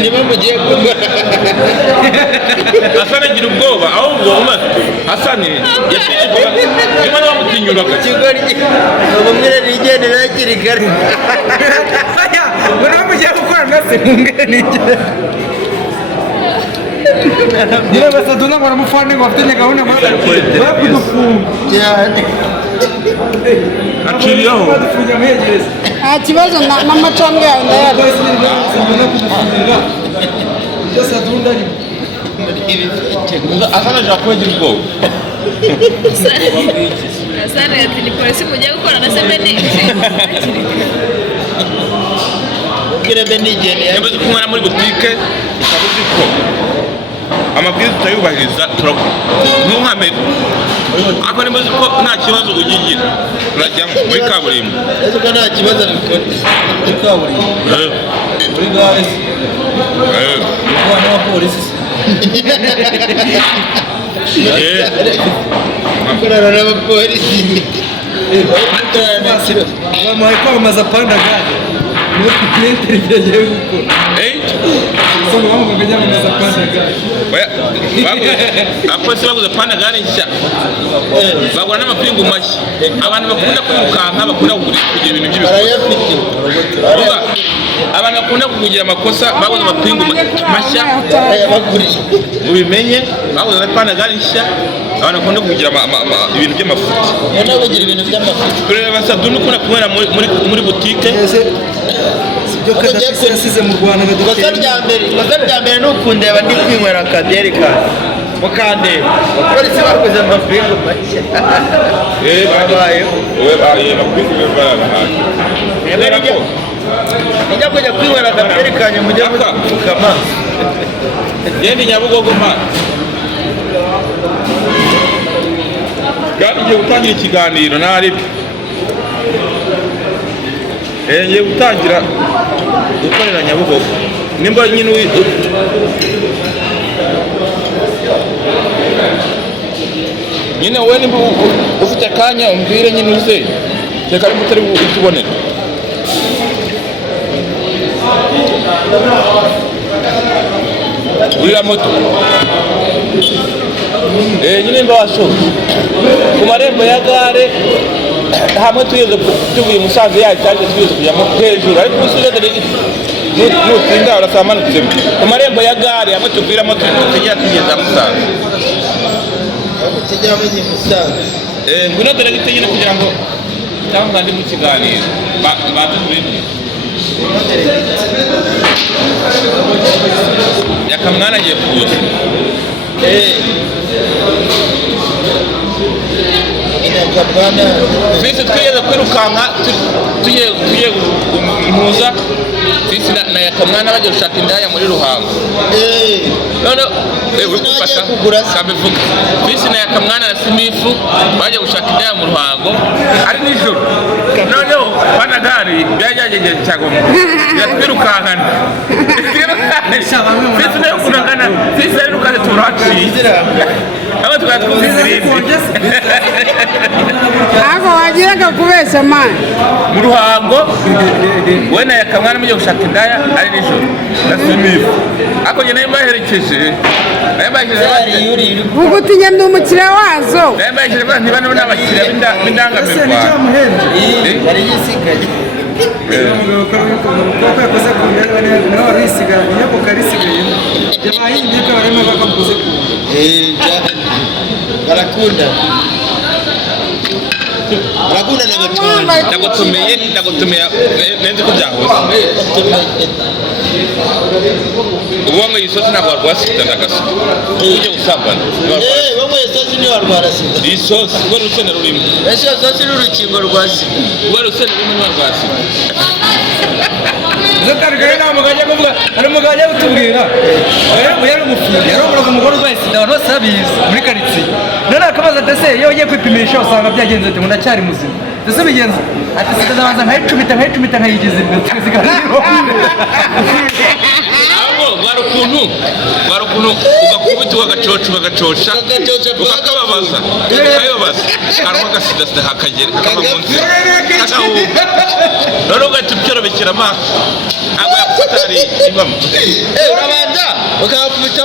niba mugiye kumva Hasana agira ubwoba ahubwo Hasani yashyikirijwe nyuma n'abamutinyuraga kigori abamwere nigendera hakiri kare ngo mugiye gukora nase mungere nigere niba basaduna ngo ramufane ngo afite gahunda ngo kudufunga cyane akiriyo nta kibazo n'amacambwe yawe ndayarya Sadunda Hasana ashaka kubagira ubwoba Hasana ati ni polisi mugiye gukora na semeni kirebe nigene yavuze ko umwana muri butike ikabuze ko amabwiriza utayubahiriza ntuhamere ako nimuzi ko nta kibazo ugigira turajyamo muri kaburimbo ese ko nta kibazo bikora muri kaburimbo muri gare kwa polisi korana n'abapolisi bamuhaye kwamamaza panda gare niyo kilometero yagiye gukora soma bamuhaye kwamamaza panda gare abapolisi baguze panda gare nshya bagura n'amapingu mashya abantu bakunda kwirukanka bakunda kugira ibintu by'ibikoresho abantu bakunda kugira amakosa baguze amapingu mashya baguriye ubimenye baguze panda gare nshya abantu bakunda kugira ibintu by'amafuti none bagira ibintu by'amafuti kureba Sadunda ukunda kubera muri butike sibyo kaza yasize mu Rwanda kosa rya mbere n'ukundeba ndi kwinywera akabyeri kawe mukandeba abapolisi baguze amapingu mashya babaye amapingu barabahaye ujya kujya kwinywera akabyeri kanyu mujye mukama yewe Nyabugogo mana kandi ngiye gutangira ikiganiro ntari ngiye gutangira gukorera Nyabugogo nimba nyine nyine wowe nimba ufite akanya umbwire nyine uze reka ariko utari utubonera urira moto nyine mba washoje ku marembo ya gare hamwe tuvuye Musanze yacu tugeze kujyamo hejuru ariko usubire nutinda urasamanutse ku marembo ya gare hamwe tubwiramo tugera tugeza Musanze tugera muri Musanze ngwino dore gitegene kugira ngo cyangwa ndi mu kiganiro batugurire yakamwana agiye kuza twese twigeze kwirukanka tugiye impuza twese na yakamwana bagiye gushaka indaya muri Ruhango none uri gufasha kabivuga twese na yakamwana na Simifu bagiye gushaka indaya mu Ruhango ari nijoro noneho panagari byajyageje cyagomba yatwirukankana twese nayo kunagana twese rero kandi turaciye aba twatwuze ako wagiraga kubeshya mani mu Ruhango we na yakamwana mujye gushaka indaya ari nijoro na Simifu ako njye nayo mbaherekeje ugutinya ndi umukiriya wazo mbaherekeje ntibano n'abakiriya b'indangamirwa yari yisigaye umugabo ukora yakoze ku myanya nawe warisiga inyako karisigaye yabahinduye ko barimo bakamukoze ku barakunda ndagutumeye nenze ko byahoze ubu wamwe isosi ntabwo warwasita ndagasa ujye gusambana wamwe isosi niyo warwara sida isosi ubwo urusenda rurimo ese iyo sosi ni urukingo rwa sida ubwo urusenda rurimo niba rwasida zatarigare nta mugajya kuvuga hari umugajya utubwira yari umufundi yarongoraga umugore urwaye sida abantu bose babizi muri karitsiye none akabaza ati ese iyo ugiye kwipimisha usanga byagenze ati ngo ndacyari muzima ese bigenze ati sida ndabanza nkayicumita nkayigiza imbere ziganiro ahubwo rwari ukuntu ugakubita ugacocosha ukakababaza ukayobaza karimo gasidasida hakagera kakava mu nzira kagahuka none ugahita ucyorobekera amaso ntabwo yakutari impamo urabanza ukabakubita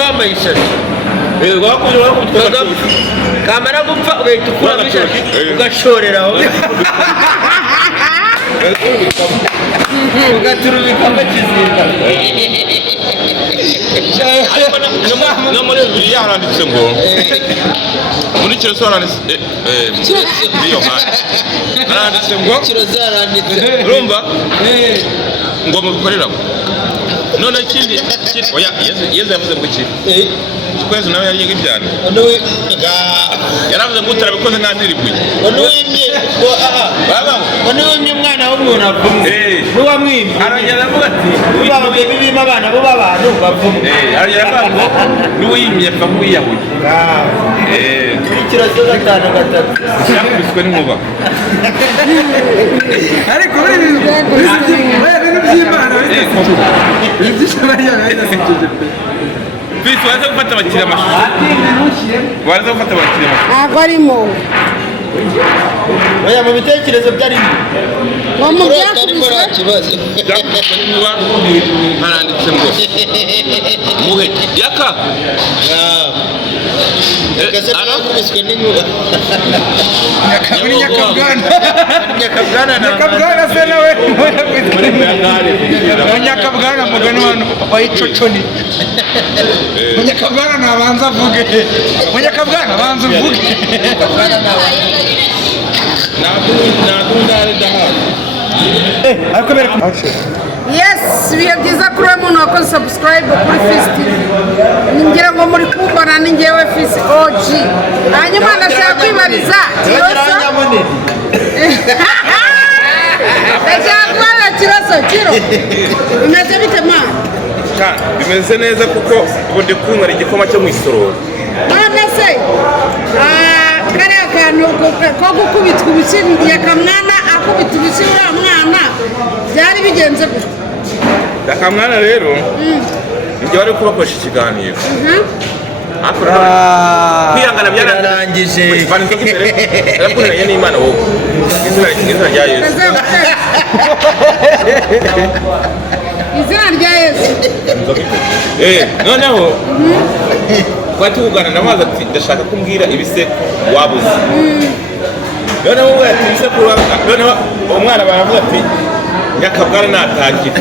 wambaye ishati kamara gupfa ugahita ukuramo ishati ugashoreraho ugaturubikamo kizinga. No muri Bibiliya haranditse ngo muri Kiroso haranditse iyo mwana haranditse ngo urumva ngo mubikoreramo none ikindi oya Yesu yavuze ngo iki kwezi nawe yari yibyana yaravuze ngo utarabikoze nta ntiribuye none wimye umwana w'umuntu avumwe n'uwamwimye aragenda avuga ati ubavuge bibima abana bo b'abantu bavumwe aragenda avuga ngo n'uwimye apfa nk'uwiyahuye kuri Kiroso 5-3 yakubiswe n'inkuba ariko muri ibi bintu by'Imana Fisi waza gufata abakiriya amashusho ntabwo arimo oya mu bitekerezo byarimo ngo mu byakubiswe byakubiswe n'inkuba haranditse ngo muhe yaka yakubiswe n'inkuba nyakabwana se nawe nyakabwana mugani wayicoconi nyakabwana nabanza avuge nyakabwana abanza uvuge yes ibihe byiza kuri uwo muntu wakoze subscribe kuri Fisi TV ngira ngo muri kumbona ni njyewe Fisi OG hanyuma ndashaka kwibariza Kiroso ndashaka kubaza Kiroso bimeze bite mwana bimeze neza kuko ubu ndi kunywera igikoma cyo mu isorori none se kariya kantu ko gukubitwa ibishyimbo yakamwana akubita ibishyimbo uriya mwana byari bigenze gute akamwana rero njye wari kubakoresha ikiganiro kwihangana byarangije yarakuniranye n'Imana wowe izina rya Yesu izina rya Yesu noneho twari tuvugana n'amazi ati ndashaka kumbwira ibisekuru wabuze noneho we ati ibisekuru noneho umwana baravuga ati nyakabwana natangira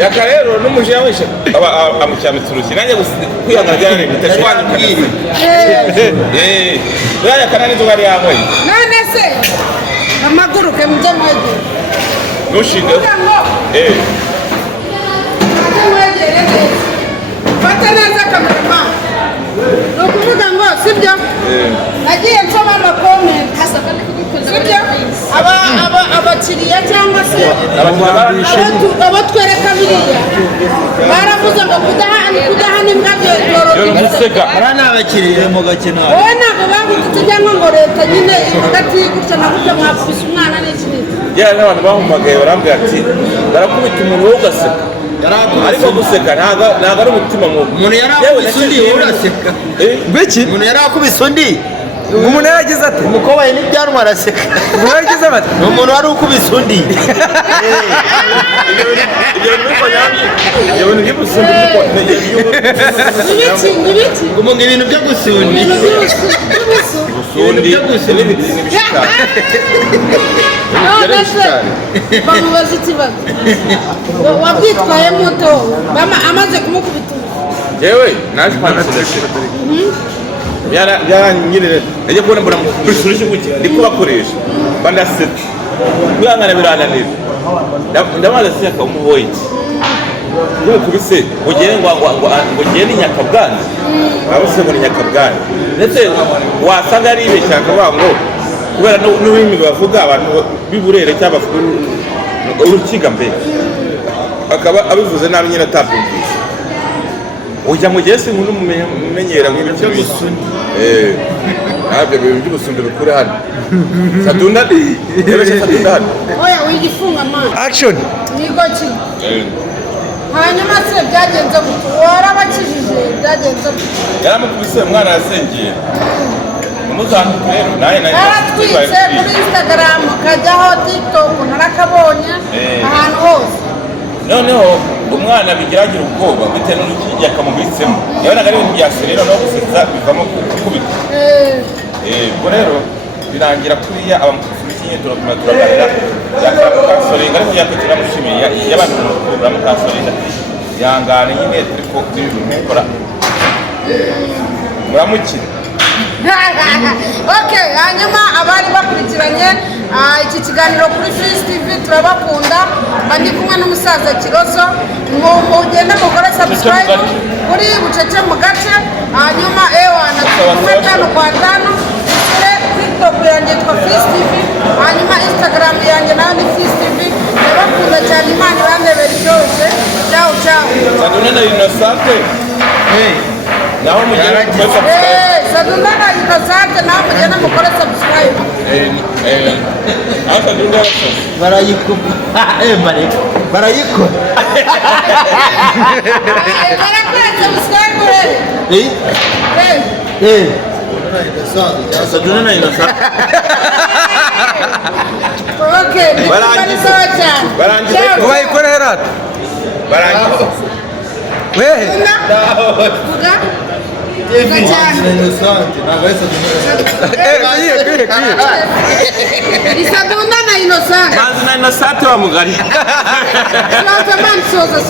yaka rero n'umuje yawishe amucyamitse urushyi nanjye kwihangana byarananiye bitashwanyukana yaka nani zo bari yanyweye none se amaguruke mujye mwegere ntushinge mwegere neza fata neza kamerama ni ukuvuga ngo sibyo nagiye nsoma amakomenti sibyo abakiriya cyangwa se abo twereka biriya baravuze ngo kudahana imbwa byororoka ara ni abakiriya mu gakino wowe ntabwo bagutse cyangwa ngo leta nyine hagati gutya na gutya mwakubise umwana n'ikindi byari n'abantu bahumbagaye barambwira ati barakubita umuntu wowe ugaseka ariko guseka ntabwo ari umutima mubi umuntu yarakubise undi uraseka umuntu yarakubise undi umuntu yaragize ati umukobwa ye n'ibyanwa araseka umuntu yaragize ati ni umuntu wari ukubise undi ibyo bintu by'ubusundi ibiki umuntu ibintu byo gusundi ubusundi n'ibindi none se bamubaza ikibazo wabwitwaye muto amaze kumukubita yewe naje kwandikisha byaranyirire najya kubona mbona kurishurije gutya ndi kubakoresha bandasetse kwihangana birananira ndamaze siyaka umuhoye kubise ugere ngo ugende nyakabwana abase ngo nyakabwana ndetse wasanga ari ibeshya akavuga ngo kubera n'ururimi bavuga abantu biburere cyangwa urukiga mbere akaba abivuze nabi nyine atabyumvise ujya mu gihe si nkuru mumenyera nk'ibintu byo gusundi ntabyo bintu by'ubusundi bikure hano Sadunda Sadunda hano oya wigifunga man action nigo ki hanyuma se byagenze gute warabakijije byagenze gute yaramukubise umwana yasengeye umuzanduku rero yaratwitse kuri Instagram kajyaho TikTok narakabonye ahantu hose noneho umwana bigiragira ubwoba bitewe n'urukingi yakamubitsemo yabonaga ari ibintu byaserera no gusetsa bivamo gukubita ubwo rero birangira kuriya abamukubise turaganira yakamukasorenga ariko yakakira mushimiye y'abantu baramukasorenga yangane nyine ariko bimukora muramukira okay hanyuma abari bakurikiranye iki kiganiro kuri Fist TV turabakunda bandi kumwe n'umusaza Kiroso mugenda mugore subscribe kuri bucece mu gace hanyuma ewana kumwe tano kwa tano kuri TikTok yanjye twa Fist TV hanyuma Instagram yanjye nayo ni Fist TV ndabakunda cyane Imana ibandebere byose ciao ciao Sadunda na Inosante naho mugenda mukore subscribe Sadunda na Inosante naho mugenda mukore subscribe Sadunda barayikuma barayikora barakora subscribe Sadunda na Inosante okay barangiza Ubayikora herata barangiza wehe vuga Sadunda na Inosante Sadunda na Inosante wa mugari soza